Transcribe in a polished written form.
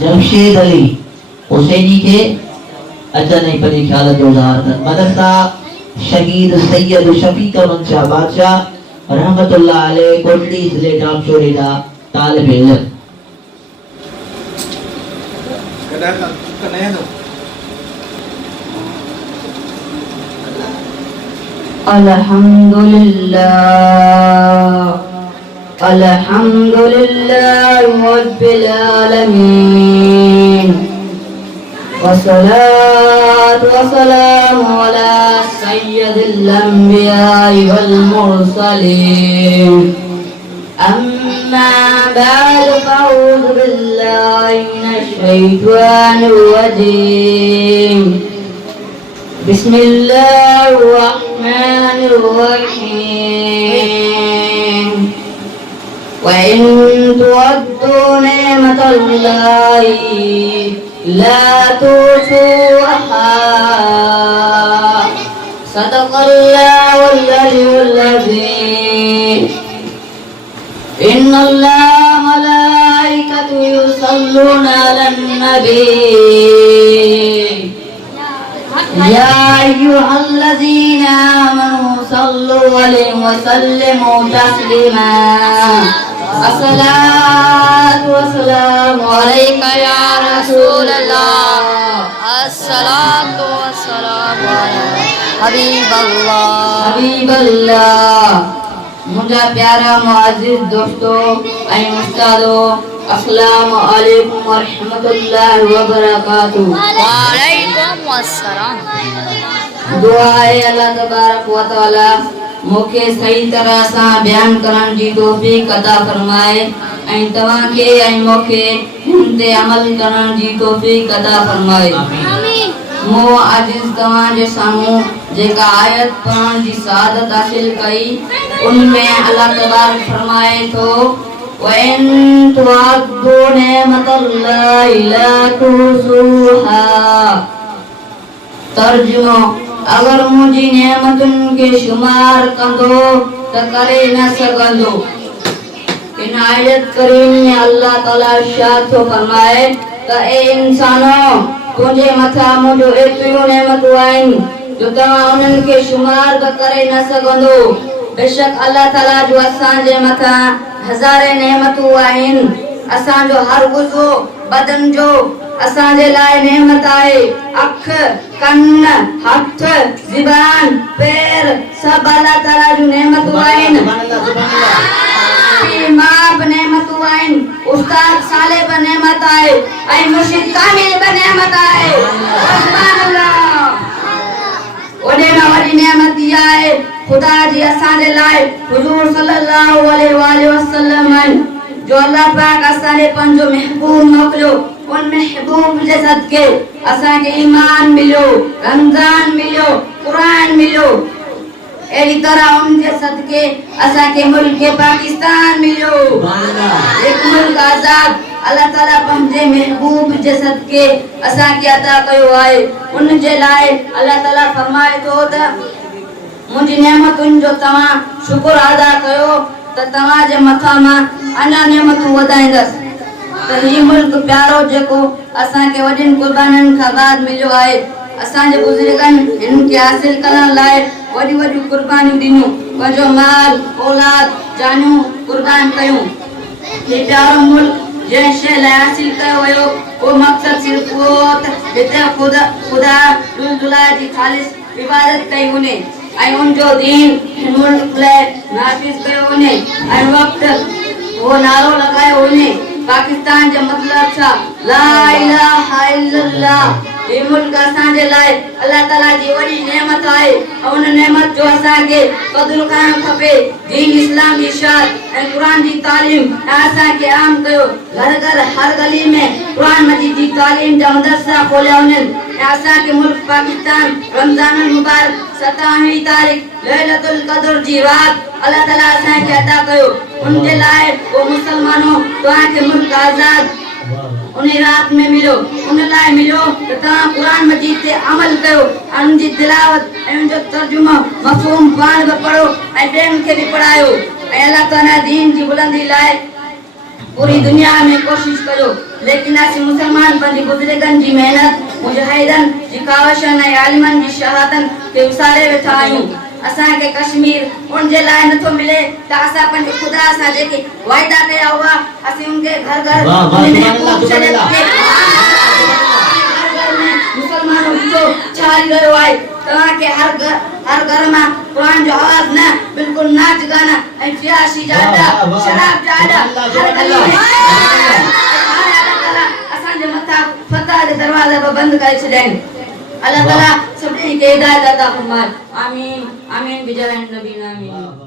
जमशेद अली हुसैनी के अच्छा नहीं पड़ी ख्याल जोजार मदरसा शहीद सैयद शफीक मंशा बादशाह रहमतुल्लाह अलैह कोटली जिले जामशोरी दा तालिब इल्म अल्हम्दुलिल्लाह रब्बिल आलमीन वस्सलातु वस्सलामु अला सय्यदिल अंबिया वल मुरसलीन अम्मा बअद फअऊज़ु बिल्लाहि मिनश शैतानिर रजीम बिस्मिल्लाहिर रहमानिर रहीम वइन तुअद्दू निअमतल्लाहि ला तुहसूहा सदक़ल्लाहुल अलियुल अज़ीम इन्नल्लाहा व मलाइकतहु युसल्लूना अलन नबी या अय्युहल्लज़ीना आमनू सल्लु अलैहि व सल्लिमू तस्लीमा अस्सलातु वस्सलामु अलैका या रसूलल्लाह अस्सलातु वस्सलामु अलैका हबीबल्लाह मुझा प्यारा मुअज़्ज़िज़ दोस्तों ऐं उस्तादो अस्सलामु अलैकुम व रहमतुल्लाहि व बरकातुहू वालेकुम अस्सलाम। दुआ है अल्लाह तबारक व तआला मूंखे सही तरह सां बयान करण जी तौफ़ीक़ अता फरमाए ऐं तव्हांखे ऐं मूंखे हिन ते अमल करण जी तौफ़ीक़ अता फरमाए आमीन। मो आजिज़ तव्हांजे साम्हूं जेका आयत पढ़ण जी सआदत हासिल कई उनमें अल्लाह तबारक फरमाए थो वइन तुअद्दू निअमतल्लाहि ला तुहसूहा तर्जुमो अगर मुंहिंजी नेमतुनि खे शुमार कंदो त करे न सघंदो। इन आयत करीम में अल्लाह ताला इरशाद थो फरमाए त ए इंसानो तुंहिंजे मथां मुंहिंजो एतिरियूं नेमतूं आहिनि जो तव्हां उन्हनि खे शुमार त करे न सघंदो। बेशक अल्लाह ताला जो असांजे मथां हज़ारे नेमतूं आहिनि। असांजो हर उज़ो बदन जो असांजे लाइ नेमत आहे। अख कन हथ ज़ुबान पैर सभु अल्लाह ताला जूं नेमतूं आहिनि। मां बि नेमतूं आहिनि उस्ताद साले बि नेमत आहे ऐं मुर्शिद कामिल बि नेमत आहे। सुभान अल्लाह वॾे में वॾी नेमत इहा आहे ख़ुदा जी असांजे लाइ हुज़ूर सल्लल्लाहु अलैहि वसल्लम आहिनि जो अल्लाह पाक असांजे पंहिंजो महबूब मोकिलियो। उन महबूब जे सदके असांखे ईमान मिलियो रमज़ान मिलियो क़ुरान मिलियो। अहिड़ी तरह उनजे सदके असांखे मुल्क पाकिस्तान मिलियो। हिकु मुल्क आज़ाद अल्लाह ताला पंहिंजे महबूब जे सदके असांखे अता कयो आहे। उन जे लाइ अल्लाह ताला फरमाए थो त मुंहिंजी नेमतुनि जो तव्हां शुक्र अदा कयो त तव्हांजे मथां मां अञा नेमतूं वधाईंदसि। त हीउ मुल्क प्यारो जेको असांखे वॾियुनि क़ुर्बानियुनि खां बाद मिलियो आहे असांजे बुज़ुर्गनि हिन खे हासिल करण लाइ वॾियूं वॾियूं क़ुर्बानियूं ॾिनियूं पंहिंजो माल औलाद जानियूं क़ुर्बान कयूं। हीउ प्यारो मुल्क जंहिं शइ लाइ हासिल कयो वियो उहो मक़सदु सिर्फ़ु उहो त हिते ख़ुदा जी ख़ालिस इबादत कई वञे ऐं उनजो दीन हिन मुल्क लाइ नाफ़िज़ कयो वञे ऐं वक़्तु उहो नारो लॻायो वञे पाकिस्तान जो मतलब छा ला इलाहा इल्लल्लाह। ये मुल्क असांजे लाइ अल्लाह ताला जी वॾी नेमत आहे ऐं उन नेमत जो असांखे क़दुरु करणु खपे। दीन इस्लाम जी शाद ऐं क़ुर जी तालीम असांखे आम कयो। घर घर हर गली में क़ुर मजीद जी तालीम जा मदरसा खोलिया वञनि ऐं असांखे मुल्क पाकिस्तान रमज़ान मुबारक 17 तारीख़ लैलतुल क़द्र जी रात अल्लाह ताला असांखे अता कयो। उनजे लाइ वो मुसलमानो तव्हांखे मुल्क आज़ाद उन रात में मिलो उन लाइ मिलो त तव्हां क़ुर मजीद ते अमल कयो उन जी तिलावत ऐं उन जो तर्जुमो मफ़हूम पाण बि पढ़ो ऐं ॿियनि खे बि पढ़ायो ऐं अल्लाह ताला दीन जी बुलंदी लाइ पूरी दुनिया में कोशिश करो, लेकिन असीं मुसलमान पंहिंजी बुज़ुर्गनि जी महिनत, मुजाहिदनि जी कावशनि ऐं आलिमनि जी शहादतनि खे विसारे वेठा आहियूं। असांखे कश्मीर उन जे लाइ नथो मिले त असां पंहिंजे ख़ुदा सां जेके वाइदा कया हुआ असीं उनखे घर घर वाह, वाह, उन्हें सुभान अल्लाह, खूब सुभान छॾे अल्लाह। हर घर में मुसलमानों ॾिठो छा हली रहियो आहे। तव्हांखे हर घर मां क़ुरान जो आवाज़ न, बिल्कुलु नाच गाना ऐं फ़ियाशी जा वाह, अॾा, वाह, वाह। शराब जा अॾा सुभान हर अल्लाह, गली सुभान में अल्लाह ताला असांजे मथां फतह जे दरवाज़ा बि बंदि करे छॾिया आहिनि। अल्लाह ताला सभिनी खे हिदायत अता फरमाए। आमीन आमीन बिजाह नबी आमीन।